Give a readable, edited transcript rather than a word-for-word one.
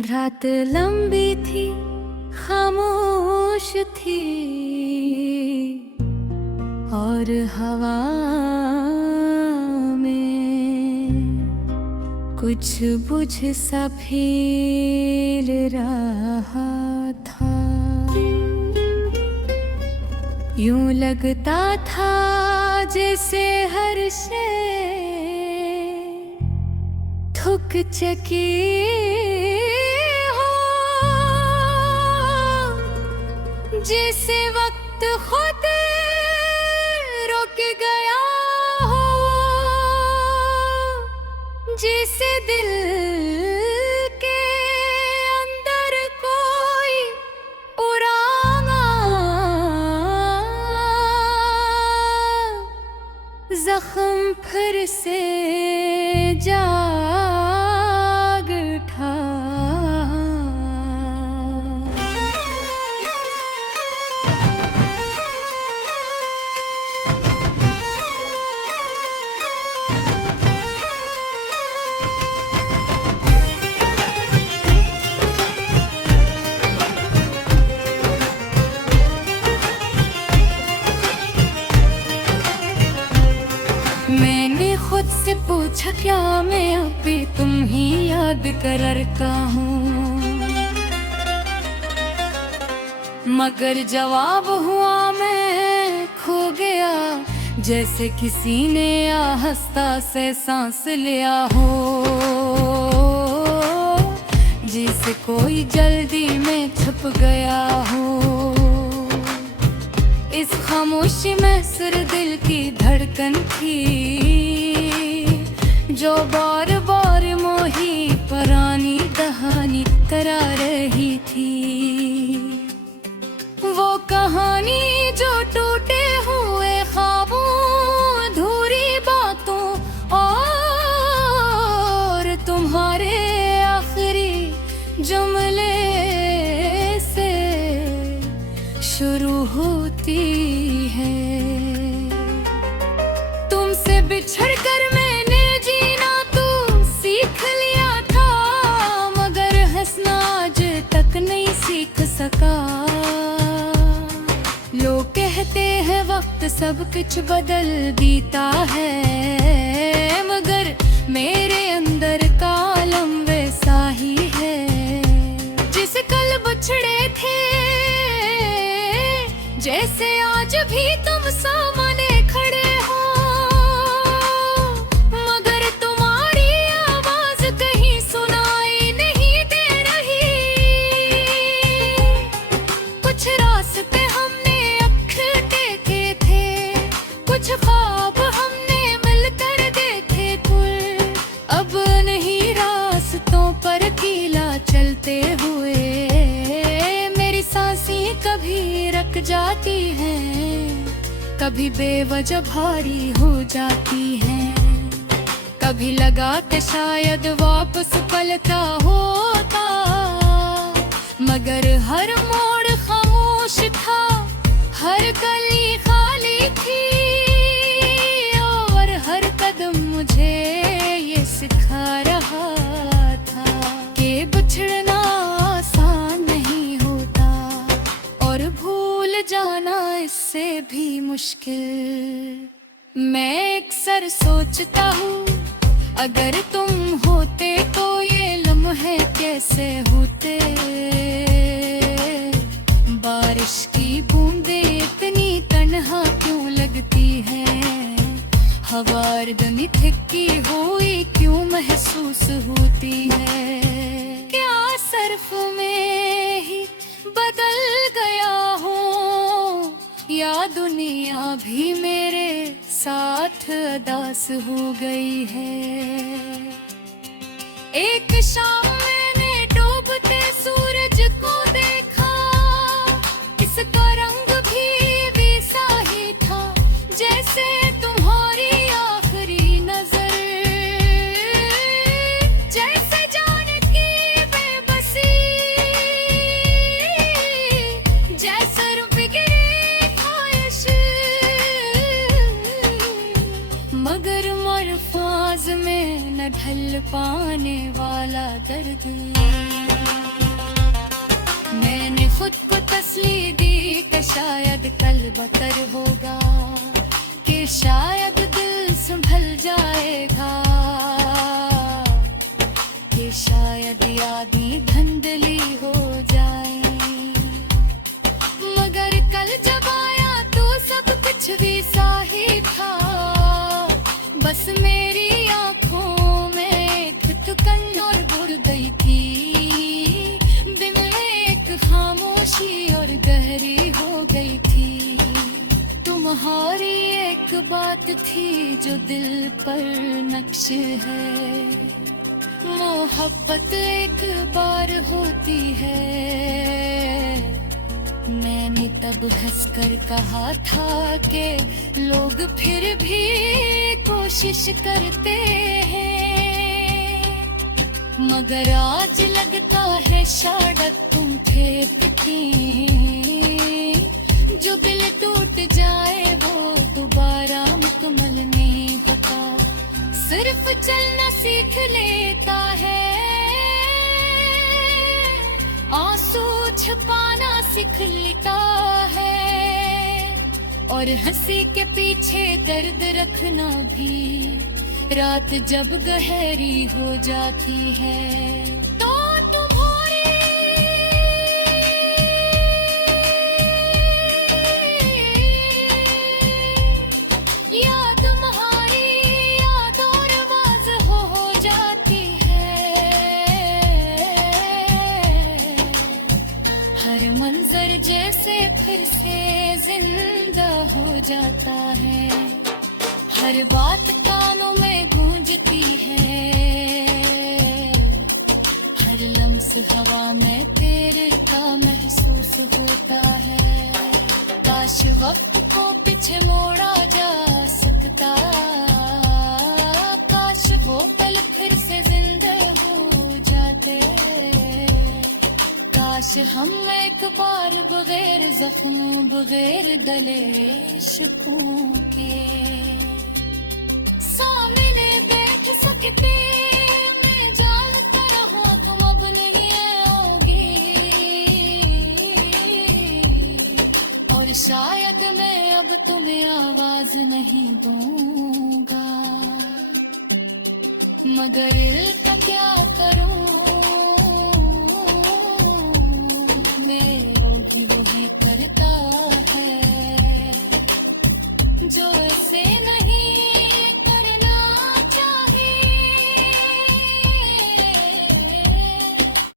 रात लंबी थी, खामोश थी और हवा में कुछ बुझ सा फील रहा था। यूं लगता था जैसे हर शय थुक चकी हो, जैसे वक्त खुद रुक गया हो, जैसे दिल के अंदर कोई पुराना जख्म फिर से जाग उठा। मैंने खुद से पूछा क्या मैं अभी तुम ही याद करता हूँ, मगर जवाब हुआ मैं खो गया, जैसे किसी ने आहिस्ता से सांस लिया हो, जिसे कोई जल्दी में छुप गया हो। इस खामोशी में सिर दिल की धड़कन थी, जो बार बार मोही पुरानी कहानी करा रही थी। वो कहानी जो टूटे हुए ख्वाबों, अधूरी बातों और तुम्हारे आखिरी जुमले से शुरू होती है। तुमसे बिछड़ कर मैंने जीना तो सीख लिया था, मगर हंसना आज तक नहीं सीख सका। लोग कहते हैं वक्त सब कुछ बदल देता है, मगर मेरे अंदर का आलम वैसा ही है। जिसे कल बिछड़े थे, जैसे आज भी तुम सामने खड़े हो, मगर तुम्हारी आवाज कहीं सुनाई नहीं दे रही। कुछ रास्ते हमने इकट्ठे टेके थे, कुछ ख्वाब हमने मिलकर देखे थे। अब नहीं रास्तों पर अकेला चलते हुए, मेरी सांसें कभी रुक जाती हैं, कभी बेवजह भारी हो जाती हैं। कभी लगा कि शायद वापस पलटा होता, मगर हर मोड़ खामोश था, हर गली खाली थी, और हर कदम मुझे ये सिखा रहा था कि बिछड़ना आसान नहीं होता, और भूल जाना इससे भी मुश्किल। मैं अक्सर सोचता हूँ, अगर तुम होते तो ये लम्हे कैसे होते। बारिश की बूंदें इतनी तन्हा क्यों लगती हैं, हवा अर्दनी थकी हुई क्यों महसूस होती है। क्या सर्फ में ही बदल गया हूँ, या दुनिया भी मेरे साथ अदास हो गई है। एक शाम मैंने डूबते सूरज को देखा, इसका रंग भी वैसा ही था, जैसे तुम्हारी आखिरी नजर। जैसे जान की बेबसी, जैसे बिगड़ी ख्वाहिश, मगर मरफाज में न ढल पाने वाला दर्द। बतर होगा कि शायद दिल संभल जाएगा, कि शायद यादें धुंधली हो जाए। मगर कल जब आया तो सब कुछ भी सा ही था, बस मेरी आंखों में एक थकन और बुर गई थी, दिल में एक खामोशी और गहरी हो गई थी। तुम्हारी एक बात थी जो दिल पर नक्श है, मोहब्बत एक बार होती है। मैंने तब हंसकर कहा था कि लोग फिर भी कोशिश करते हैं, मगर आज लगता है शायद तुम खेत थी। जो दिल टूट जाए वो दोबारा मुकम्मल नहीं होता, सिर्फ चलना सीख लेता है, आंसू छुपाना सीख लेता है, और हंसी के पीछे दर्द रखना भी रात जब गहरी हो जाती है। तो तुम्हारी याद, तुम्हारी याद और आवाज हो जाती है। हर मंजर जैसे फिर से जिंदा हो जाता है, हर बात कानों में गूंजती है, हर लम्स हवा में तेरे का महसूस होता है। काश वक्त को पीछे मोड़ा जा सकता, काश वो पल फिर से जिंदा हो जाते, काश हम एक बार बगैर जख्मों बगैर गले इश्कों के सामने बैठ सकते। मैं जानता रहा तुम अब नहीं आओगी, और शायद मैं अब तुम्हें आवाज नहीं दूंगा, मगर दिल का क्या करूं।